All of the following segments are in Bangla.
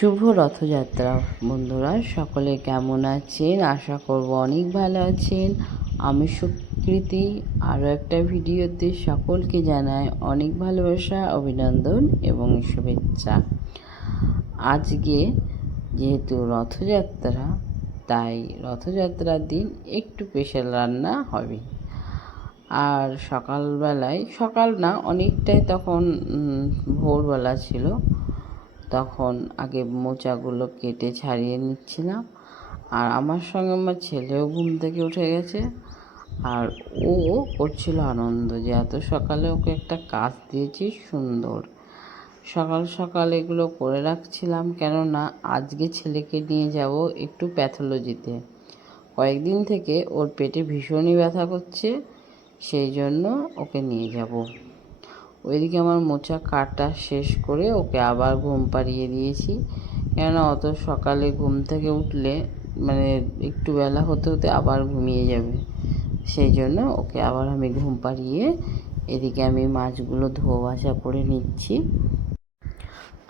শুভ রথযাত্রা বন্ধুরা, সকলে কেমন আছেন? আশা করব অনেক ভালো আছেন। আমি সুকৃতি আরও একটা ভিডিওতে সকলকে জানাই অনেক ভালোবাসা, অভিনন্দন এবং শুভেচ্ছা। আজকে যেহেতু রথযাত্রা, তাই রথযাত্রার দিন একটু স্পেশাল রান্না হবে। আর সকালবেলায়, সকাল না অনেকটাই তখন ভোরবেলা ছিল, তখন আগে মোচাগুলো কেটে ছাড়িয়ে নিচ্ছিলাম। আর আমার সঙ্গে আমার ছেলেও ঘুম থেকে উঠে গেছে, আর ও করছিল আনন্দ যে এত সকালে ওকে একটা কাজ দিয়েছি সুন্দর। সকাল সকাল এগুলো করে রাখছিলাম, কেননা আজকে ছেলেকে নিয়ে যাব একটু প্যাথোলজিতে। কয়েকদিন থেকে ওর পেটে ভীষণই ব্যথা করছে, সেই জন্য ওকে নিয়ে যাব। ওইদিকে আমার মোচা কাটা শেষ করে ওকে আবার ঘুম পাড়িয়ে দিয়েছি, কেননা অত সকালে ঘুম থেকে উঠলে মানে একটু বেলা হতে হতে আবার ঘুমিয়ে যাবে। সেই জন্য ওকে আবার আমি ঘুম পাড়িয়ে এদিকে আমি মাছগুলো ধোয়া ভাজা করে নিচ্ছি।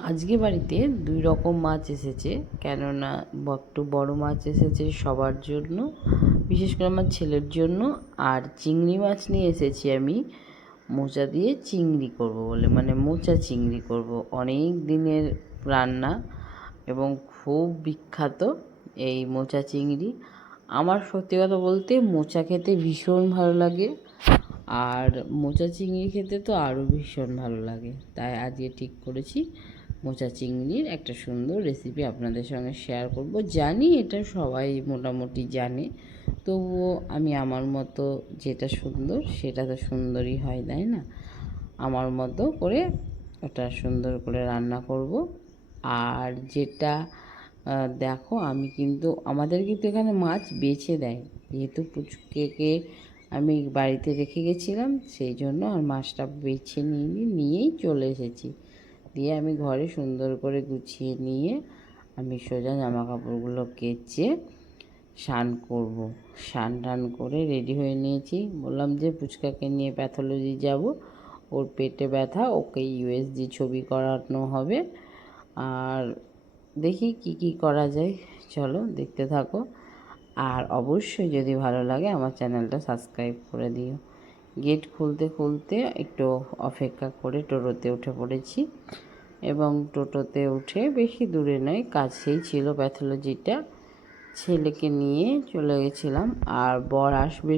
আজকে বাড়িতে 2 রকম মাছ এসেছে, কেননা একটু বড় মাছ এসেছে সবার জন্য, বিশেষ করে আমার ছেলের জন্য। আর চিংড়ি মাছ নিয়ে এসেছি আমি মোচা দিয়ে চিংড়ি করব বলে, মানে মোচা চিংড়ি করব। অনেক দিনের রান্না এবং খুব বিখ্যাত এই মোচা চিংড়ি। আমার সত্যি কথা বলতে মোচা খেতে ভীষণ ভালো লাগে, আর মোচা চিংড়ি খেতে তো আরও ভীষণ ভালো লাগে। তাই আজকে ঠিক করেছি মোচা চিংড়ির একটা সুন্দর রেসিপি আপনাদের সঙ্গে শেয়ার করব। জানি এটা সবাই মোটামুটি জানে, তবুও আমি আমার মতো যেটা সুন্দর সেটা তো সুন্দরই হয়, তাই না? আমার মতো করে ওটা সুন্দর করে রান্না করব। আর যেটা দেখো, আমি কিন্তু আমাদের কিন্তু এখানে মাছ বেছে দেয়, যেহেতু পুচকেকে আমি বাড়িতে রেখে গেছিলাম, সেই জন্য আর মাছটা বেছে নিয়েই চলে এসেছি। দিয়ে আমি ঘরে সুন্দর করে গুছিয়ে নিয়ে আমি সোজা জামা কাপড়গুলো কেচে স্নান করব। স্নান টান করে রেডি হয়ে নিয়েছি। বললাম যে পুচকাকে নিয়ে প্যাথোলজি যাব, ওর পেটে ব্যথা, ওকে ইউএসজি ছবি করানো হবে। আর দেখি কি কি করা যায়, চলো দেখতে থাকো। আর অবশ্যই যদি ভালো লাগে আমার চ্যানেলটা সাবস্ক্রাইব করে দিও। গেট খুলতে খুলতে একটু অপেক্ষা করে টোটোতে উঠে পড়েছি, এবং টোটোতে উঠে বেশি দূরে নয়, কাছেই ছিল প্যাথোলজিটা। ছেলেকে নিয়ে চলে গেছিলাম। আর বর আসবে,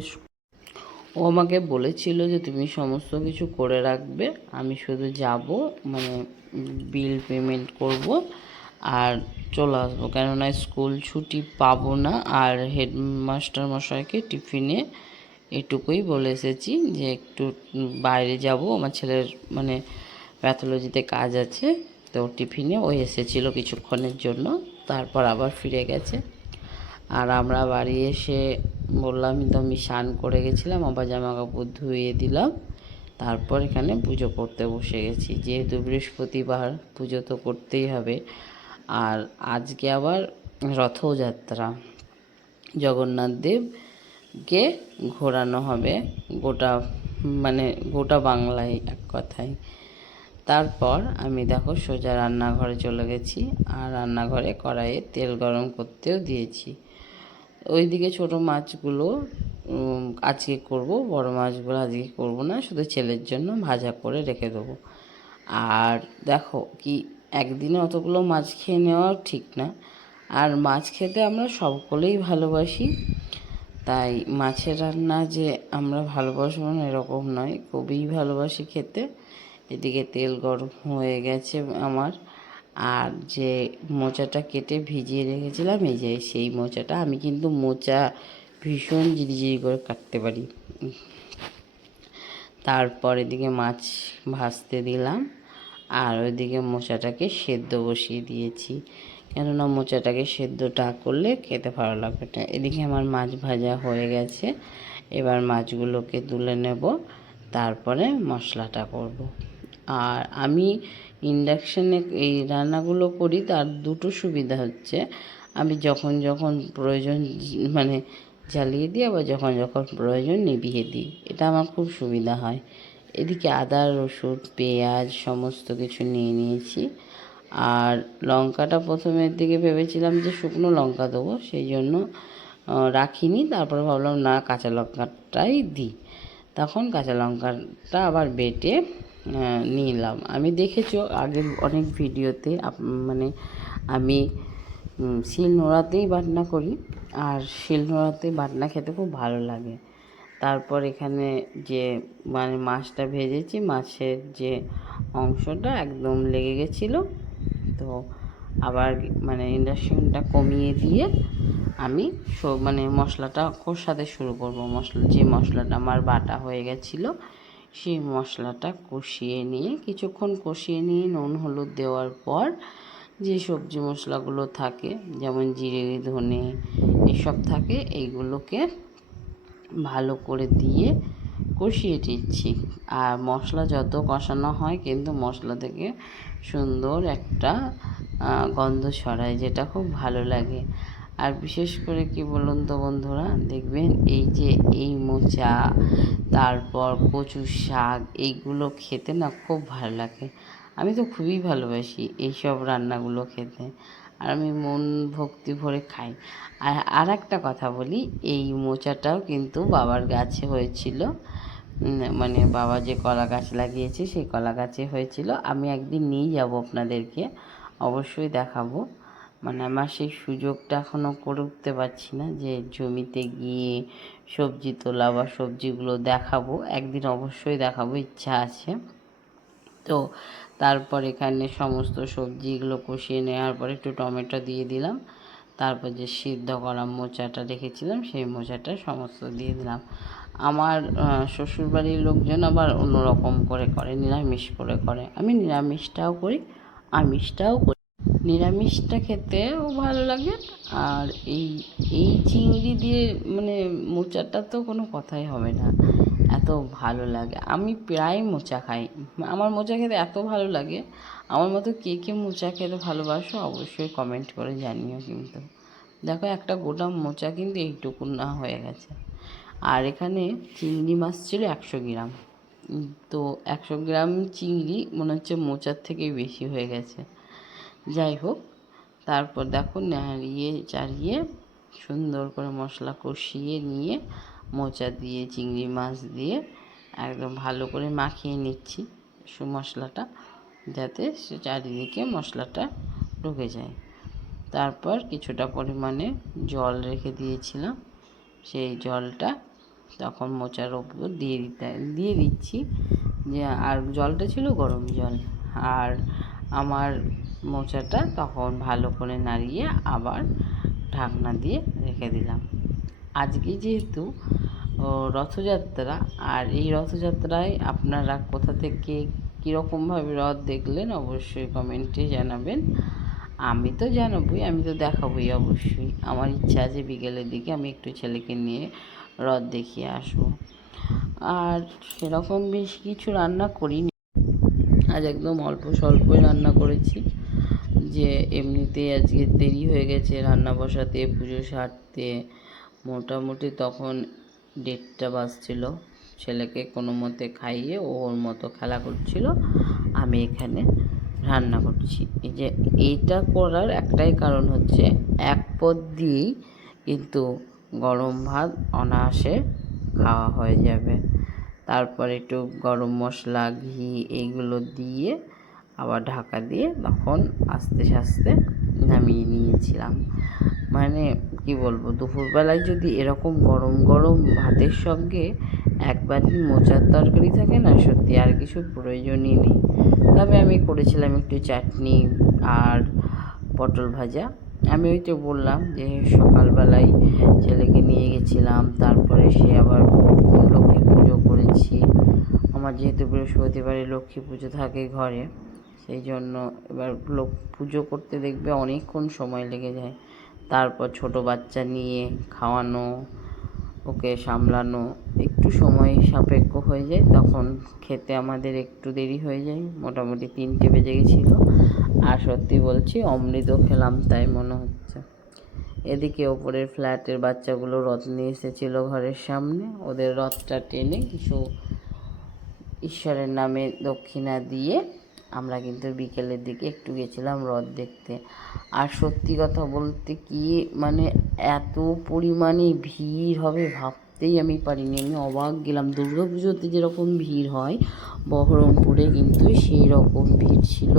ও আমাকে বলেছিল যে তুমি সমস্ত কিছু করে রাখবে, আমি শুধু যাব, মানে বিল পেমেন্ট করব আর চলে আসবো, কেননা স্কুল ছুটি পাবো না। আর হেডমাস্টার মশাইকে টিফিনে এটুকুই বলে এসেছি যে একটু বাইরে যাব, আমার ছেলের মানে প্যাথোলজিতে কাজ আছে, তো টিফিনে ও এসেছিলো কিছুক্ষণের জন্য, তারপর আবার ফিরে গেছে। আর আমরা বাড়ি এসে বললামই তো, আমি স্নান করে গেছিলাম, আবার জামা কাপড় ধুয়ে দিলাম, তারপর এখানে পুজো করতে বসে গেছি। যেহেতু বৃহস্পতিবার, পুজো তো করতেই হবে। আর আজকে আবার রথযাত্রা, জগন্নাথ দেবকে ঘোরানো হবে গোটা, মানে গোটা বাংলায় এক কথায়। তারপর আমি দেখো সোজা রান্নাঘরে চলে গেছি, আর রান্নাঘরে কড়াইয়ে তেল গরম করতেও দিয়েছি। ওইদিকে ছোটো মাছগুলো আজকে করব, বড় মাছগুলো আজকে করব না, শুধু ছেলের জন্য ভাজা করে রেখে দেবো। আর দেখো কি, একদিনে অতগুলো মাছ খেয়ে নেওয়াও ঠিক না, আর মাছ খেতে আমরা সকলেই ভালোবাসি, তাই মাছের রান্না যে আমরা ভালোবাসবো না এরকম নয়, খুবই ভালোবাসি খেতে। এদিকে তেল গরম হয়ে গেছে আমার, আর যে মোচাটা কেটে ভিজিয়ে রেখেছিলাম, এই যে সেই মোচাটা, আমি কিন্তু মোচা ভীষণ ঝিরিঝিরি করে কাটতে পারি। তারপর এদিকে মাছ ভাজতে দিলাম, আর ওইদিকে মোচাটাকে সেদ্ধ বসিয়ে দিয়েছি, কেননা মোচাটাকে সেদ্ধটা করলে খেতে ভালো লাগবে না। এদিকে আমার মাছ ভাজা হয়ে গেছে, এবার মাছগুলোকে তুলে নেব, তারপরে মশলাটা করব। আর আমি ইন্ডাকশানে এই রান্নাগুলো করি, তার দুটো সুবিধা হচ্ছে, আমি যখন যখন প্রয়োজন মানে জ্বালিয়ে দিই, আবার যখন যখন প্রয়োজন নিভিয়ে দিই, এটা আমার খুব সুবিধা হয়। এদিকে আদা, রসুন, পেঁয়াজ সমস্ত কিছু নিয়ে নিয়েছি, আর লঙ্কাটা প্রথমের দিকে ভেবেছিলাম যে শুকনো লঙ্কা দেবো, সেই জন্য রাখিনি। তারপরে ভাবলাম না, কাঁচা লঙ্কাটাই দিই। তখন কাঁচা লঙ্কাটা আবার বেটে নিলাম। আমি দেখেছো আগের অনেক ভিডিওতে, মানে আমি শিলনোড়াতেই বাটনা করি, আর শিলনোড়াতে বাটনা খেতে খুব ভালো লাগে। তারপর এখানে যে মানে মাছটা ভেজেছি, মাছের যে অংশটা একদম লেগে গেছিলো, তো আবার মানে ইন্ডাকশনটা কমিয়ে দিয়ে আমি মানে মশলাটা কষাতে শুরু করব। যে মশলাটা আমার বাটা হয়ে গেছিলো, সেই মশলাটা কষিয়ে নিয়ে কিছুক্ষণ কষিয়ে নিয়ে নুন হলুদ দেওয়ার পর যে সবজি মশলাগুলো থাকে, যেমন জিরে ধনে এসব থাকে, এইগুলোকে ভালো করে দিয়ে কষিয়ে দিচ্ছি। আর মশলা যত কষানো হয় কিন্তু মশলা থেকে সুন্দর একটা গন্ধ ছড়ায়, যেটা খুব ভালো লাগে। আর বিশেষ করে কি বলুন তো বন্ধুরা, দেখবেন এই যে এই মোচা, তারপর কচু শাক, এইগুলো খেতে না খুব ভালো লাগে। আমি তো খুবই ভালোবাসি এইসব রান্নাগুলো খেতে, আর আমি মন ভক্তি ভরে খাই। আর একটা কথা বলি, এই মোচাটাও কিন্তু বাবার গাছে হয়েছিল, মানে বাবা যে কলা গাছ লাগিয়েছে সেই কলা গাছে হয়েছিল। আমি একদিন নিয়ে যাব আপনাদেরকে, অবশ্যই দেখাবো। মানে আমার সেই সুযোগটা এখনও করে উঠতে পারছি না যে জমিতে গিয়ে সবজি তোলা বা সবজিগুলো দেখাবো। একদিন অবশ্যই দেখাবো, ইচ্ছা আছে। তো তারপর এখানে সমস্ত সবজিগুলো কষিয়ে নেওয়ার পরে একটু টমেটো দিয়ে দিলাম। তারপর যে সিদ্ধ করা মোচাটা রেখেছিলাম সেই মোচাটা সমস্ত দিয়ে দিলাম। আমার শ্বশুরবাড়ির লোকজন আবার অন্যরকম করে করে, নিরামিষ করে। আমি নিরামিষটাও করি, আমিষটাও করি। নিরামিষটা খেতেও ভালো লাগে। আর এই এই চিংড়ি দিয়ে মানে মোচাটা তো কোনো কথাই হবে না, এত ভালো লাগে। আমি প্রায় মোচা খাই, আমার মোচা খেতে এত ভালো লাগে। আমার মতো কে কে মোচা খেতে ভালোবাসো অবশ্যই কমেন্ট করে জানিও। কিন্তু দেখো, একটা গোটা মোচা কিন্তু এইটুকু না হয়ে গেছে। আর এখানে চিংড়ি মাছ ছিল 100 গ্রাম। তো 100 গ্রাম চিংড়ি মনে হচ্ছে মোচার থেকেই বেশি হয়ে গেছে। যাই হোক, তারপর দেখো নাড়িয়ে চাড়িয়ে সুন্দর করে মশলা কষিয়ে নিয়ে মোচা দিয়ে চিংড়ি মাছ দিয়ে একদম ভালো করে মাখিয়ে নিচ্ছি মশলাটা, যাতে সে চারিদিকে মশলাটা ঢুকে যায়। তারপর কিছুটা পরিমাণে জল রেখে দিয়েছিলাম, সেই জলটা তখন মোচার ওপর দিয়ে দিচ্ছি। যে আর জলটা ছিল গরম জল। আর আমার মোচাটা তখন ভালো করে নাড়িয়ে আবার ঢাকনা দিয়ে রেখে দিলাম। আজকে যেহেতু রথযাত্রা, আর এই রথযাত্রায় আপনারা কোথা থেকে কীরকমভাবে রথ দেখলেন অবশ্যই কমেন্টে জানাবেন। আমি তো জানাবই, আমি তো দেখাবই অবশ্যই। আমার ইচ্ছা আছে বিকেলের দিকে আমি একটু ছেলেকে নিয়ে রথ দেখিয়ে আসবো। আর সেরকম বেশ কিছু রান্না করিনি, আজ একদম অল্প স্বল্পই রান্না করেছি। যে এমনিতেই আজকে দেরি হয়ে গেছে রান্না বসাতে, পুজো সারতে। মোটামুটি তখন 1:30 বাজছিল। ছেলেকে কোনো মতে খাইয়ে ওর মতো খেলা করছিল, আমি এখানে রান্না করছি। এই যে এইটা করার একটাই কারণ হচ্ছে, এক পদ দিয়েই কিন্তু গরম ভাত অনায়াসে খাওয়া হয়ে যাবে। তারপর একটু গরম মশলা, ঘি এইগুলো দিয়ে আবার ঢাকা দিয়ে তখন আস্তে আস্তে নামিয়ে নিয়েছিলাম। মানে কি বলবো, দুপুরবেলায় যদি এরকম গরম গরম ভাতের সঙ্গে এক বাটি মোচার তরকারি থাকে না, সত্যি আর কিছু প্রয়োজনই নেই। তবে আমি করেছিলাম একটু চাটনি আর পটল ভাজা। আমি ওই তো বললাম যে সকালবেলায় ছেলেকে নিয়ে গেছিলাম, তারপরে সে আবার লক্ষ্মী পুজো করেছি। আমার যেহেতু বৃহস্পতিবারে লক্ষ্মী পুজো থাকে ঘরে, সেই জন্য এবার পুজো করতে দেখবে অনেকক্ষণ সময় লেগে যায়। তারপর ছোট বাচ্চা নিয়ে খাওয়ানো, ওকে সামলানো একটু সময় সাপেক্ষ হয়ে যায়, তখন খেতে আমাদের একটু দেরি হয়ে যায়। মোটামুটি 3টে বেজে গেছিলো। আর সত্যি বলছি, অমৃত খেলাম তাই মনে হচ্ছে। এদিকে ওপরের ফ্ল্যাটের বাচ্চাগুলো রথ নিয়ে এসেছিলো ঘরের সামনে, ওদের রথটা টেনে কিছু ঈশ্বরের নামে দক্ষিণা দিয়ে আমরা কিন্তু বিকেলের দিকে একটু গেছিলাম রথ দেখতে। আর সত্যি কথা বলতে কি মানে এত পরিমাণে ভিড় হবে ভাবতেই আমি পারিনি, আমি অবাক গেলাম। দুর্গা পুজোতে যেরকম ভিড় হয় বহরমপুরে কিন্তু সেই রকম ভিড় ছিল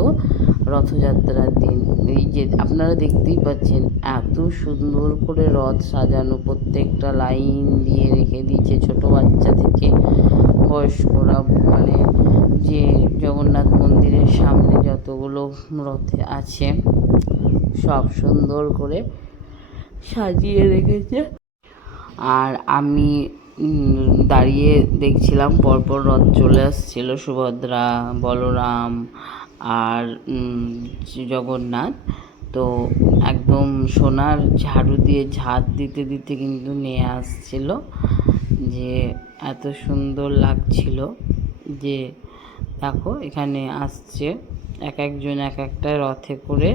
রথযাত্রার দিন। এই যে আপনারা দেখতেই পাচ্ছেন এত সুন্দর করে রথ সাজানো, প্রত্যেকটা লাইন দিয়ে রেখে দিয়েছে, ছোটো বাচ্চা থেকে বয়স্করা। মানে যে জগন্নাথ মন্দিরের সামনে যতগুলো রথে আছে সব সুন্দর করে সাজিয়ে রেখেছে। আর আমি দাঁড়িয়ে দেখছিলাম, পরপর রথ চলে আসছিল, সুভদ্রা, বলরাম আর জগন্নাথ। তো একদম সোনার ঝাড়ু দিয়ে ঝাঁট দিতে দিতে কিন্তু নিয়ে আসছিল, যে এত সুন্দর লাগছিল। যে দেখো এখানে আসছে এক একজন এক একটা রথে করে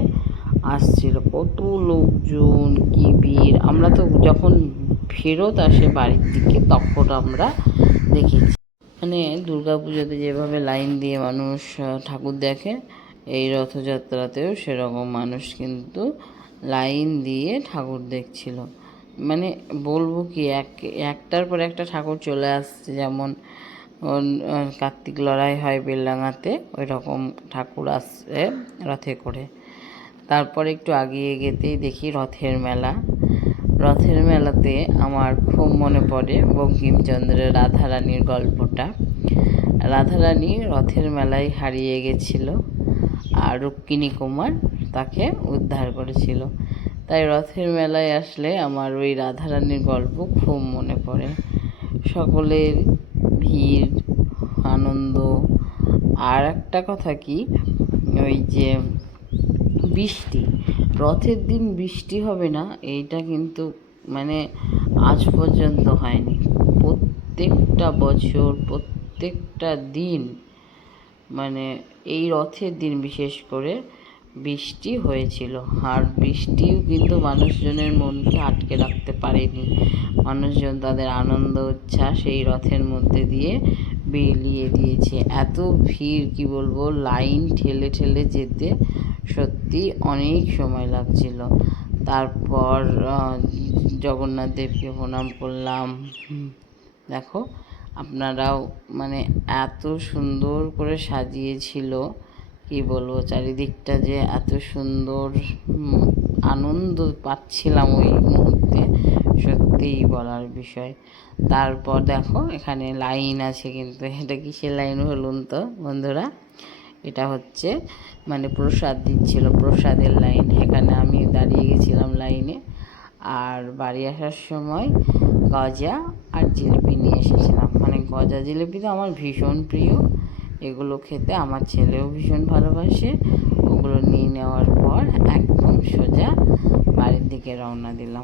আসছিল, কত লোকজন, কি ভিড়। আমরা তো যখন ফেরত আসে বাড়ির দিকে তখন আমরা দেখেছি। মানে দুর্গা পুজোতে যেভাবে লাইন দিয়ে মানুষ ঠাকুর দেখে, এই রথযাত্রাতেও সেরকম মানুষ কিন্তু লাইন দিয়ে ঠাকুর দেখছিল। মানে বলবো কি, একটার পর একটা ঠাকুর চলে আসছে। যেমন কার্তিক লড়াই হয় বেলডাঙাতে, ওই রকম ঠাকুর আসছে রথে করে। তারপর একটু আগিয়ে গেতেই দেখি রথের মেলা। রথের মেলাতে আমার খুব মনে পড়ে বঙ্কিমচন্দ্রের রাধারানীর গল্পটা। রাধারানী রথের মেলায় হারিয়ে গেছিল আর রুক্মিণী কুমার তাকে উদ্ধার করেছিল। তাই রথের মেলায় আসলে আমার ওই রাধারানীর গল্প খুব মনে পড়ে। সকলের ভিড়, আনন্দ। আর একটা কথা কি, ওই যে বৃষ্টি, রথের দিন বৃষ্টি হবে না এইটা কিন্তু মানে আজ পর্যন্ত হয়নি। প্রত্যেকটা বছর প্রত্যেকটা দিন মানে এই রথের দিন বিশেষ করে বৃষ্টি হয়েছিল। আর বৃষ্টিও কিন্তু মানুষজনের মনকে আটকে রাখতে পারেনি। মানুষজন তাদের আনন্দ উচ্ছ্বাস এই রথের মধ্যে দিয়ে বিলিয়ে দিয়েছে। এত ভিড় কি বলবো, লাইন ঠেলে ঠেলে যেতে সত্যি অনেক সময় লাগছিল। তারপর জগন্নাথ দেবকে প্রণাম করলাম। দেখো আপনারাও মানে এত সুন্দর করে সাজিয়েছিল, কি বলবো, চারিদিকটা যে এত সুন্দর, আনন্দ পাচ্ছিলাম ওই মুহূর্তে, সত্যিই বলার বিষয়। তারপর দেখো এখানে লাইন আছে, কিন্তু এটা কিসের লাইন বলুন তো বন্ধুরা? এটা হচ্ছে মানে প্রসাদ দিচ্ছিল, প্রসাদের লাইন। এখানে আমি দাঁড়িয়ে গেছিলাম লাইনে। আর বাড়ি আসার সময় গজা আর জিলিপি নিয়ে এসেছিলাম। মানে গজা জিলিপি তো আমার ভীষণ প্রিয়, এগুলো খেতে আমার ছেলেও ভীষণ ভালোবাসে। ওগুলো নিয়ে নেওয়ার পর একদম সোজা বাড়ির দিকে রওনা দিলাম।